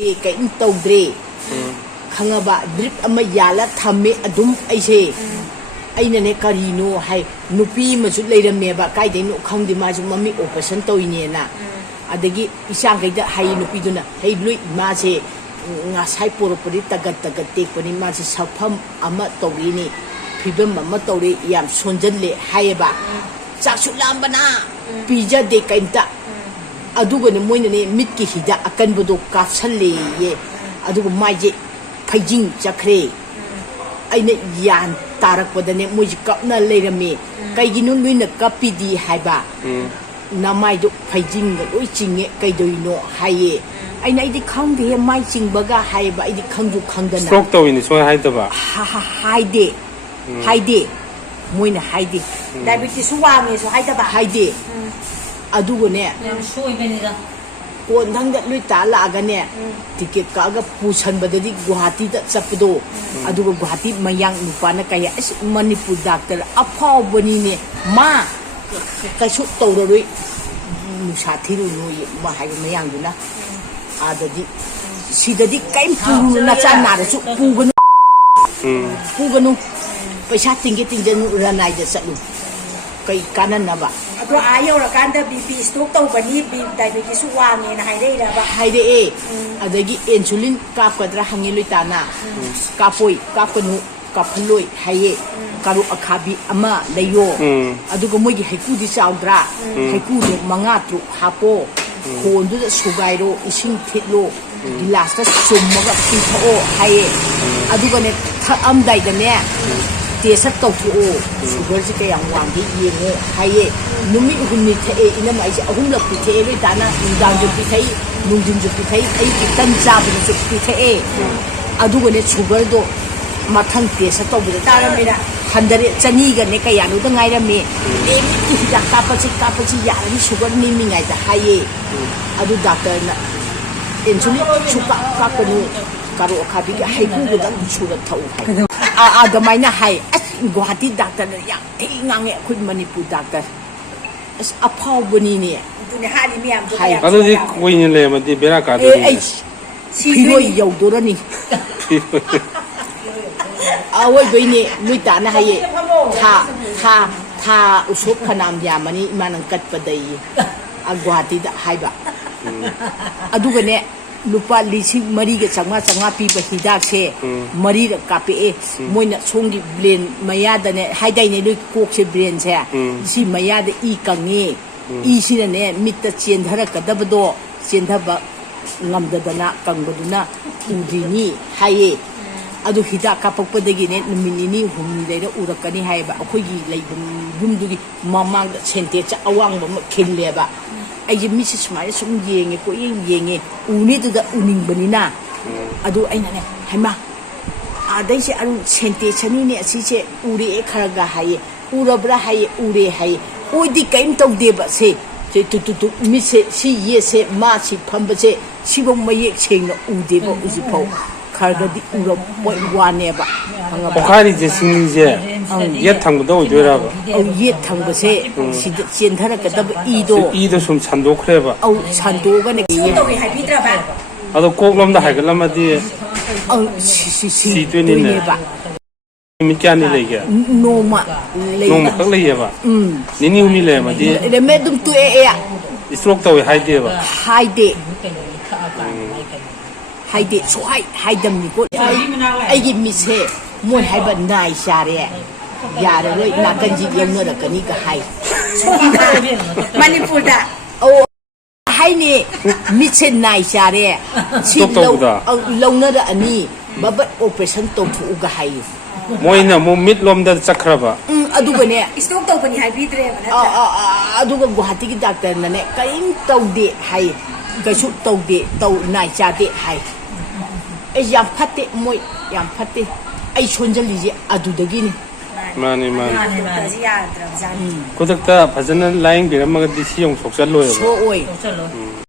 Kain tawdre khangaba drip ama yala thamme adum aise aina ne karino hai nupi masu leirame ba kaidai no khangdi ma ju mami operation toine na adagi isang kaida hai nupi duna hai lui ma se nga sai poropori tagat te pani ma se safam ama tawini phibam ama tawre yam sonjanle haiba chaksu lambana pija de kainta aduga ne moina ne mitki hida akan bodo kafsalle ye aduga maije phajing chakre aina yan tarak podane moji kapna leirame kaiginu nuina kapidi haiba namai do phajing ga loi chinge kaidoino haye aina idi khangde he mai chingbaga haiba idi khangju khangdana stroke tawini so haidaba haide moina haide diabetes wame so haidaba haide adugo ne soi benida kon thang da lui ta la ga ne ticket ka ga pusan badadi Guwahati da chapdo adugo Guwahati mayang nupa na kaya as Manipur doctor apaw bani ne ma kasu tawroi musathiru no ma hay mayang duna adadi sidadi kaim pu na cha na da su puganu paisa tingjan ranai da chalu kai kanan na ba ado ayo ra kanda BP stroke taw bani diabetes wame na haidai da ba haide adagi insulin kapkadra hangi luitana kapoi kapanu kaphloi haye karu akhabi ama leyo adugo mogi haiku di chaudra haiku no manga tru hapo khondu da sugairo ising thitlo gilas ta summaga pitho haye adugo ne amdai da ne tesa tawthuo sugar ji kayang wangi yengo haye numi humni the ina mai ji ahum la pithe le dana indang ju pithai nungdin ju pithai ai kitan jab ju pithe adugo ne sugar do mathang tesa tawbi da taramira handare chani ga ne kayanu da ngaira me emi ki da kapachi ya ni sugar ni mi ngai da haye adu doctor na insulin chupa kapanu karo khabi ga haiku ga dan chura thau adamaina hai Guwahati doctor ya ngange khud Manipur doctor as apaw bani ne dune hali miam do hai adu di koine le ma di bera ka do hiroi yaudorani awoi bine luita na haye tha usop khanam yamani imanang katpadai a Guwahati da haiba aduga ne lupa lising mari ga changma piba hidak se mari ra kape moina songi blend maya da ne haidai ne lu kok se brain se si maya da I kange I si ne mitta chendhara kadabdo chendhaba ngamdadana kangbaduna udini haye adu hidak kapakpadagi ne numinini humni leira urakani haiba akhoigi leibum bumdugi mamang da sente cha awang ba khinleba ai misi smai sum yenge ko yenge uni du da uning banina adu aina ne haima adai se aru sente chani ne asi se ure e kharaga haye urabra haye ure haye odi kaim taw deba se tu mi se si ye se ma si phamba se sibom mayek sengna ude ba uji phau kharaga di uro poi wane ba okhari je singning je ye thang do doira ba ye thang ba se si chen thara ka dab ido sum chando khre ba au chando ga ne to wi hai bidra ba ado koklom da haigalam adi si to ni ne ba mi kyani le ge noma tak le ye ba ni mi le ma di le me dum tu stroke to haide ba haide so haidam ni ko ai gi mi se moi haiba nai share yare roi na kanji yongna da kani ga hai Manipur da hai ne mi se nai share si longna da ani babat operation to thu ga hai moina mo mit lom da chakra ba aduga ne stroke taw bani hai bidre ba na aduga Guwahati gi doctor na ne kain tawde hai gasu tawde taw nai cha de hai ai yam phatte moi yam phatte ai sonjali je adudagi ni mani ya dra jani ko takta phajana Layeng biram ma di si yong sok chal lo so oi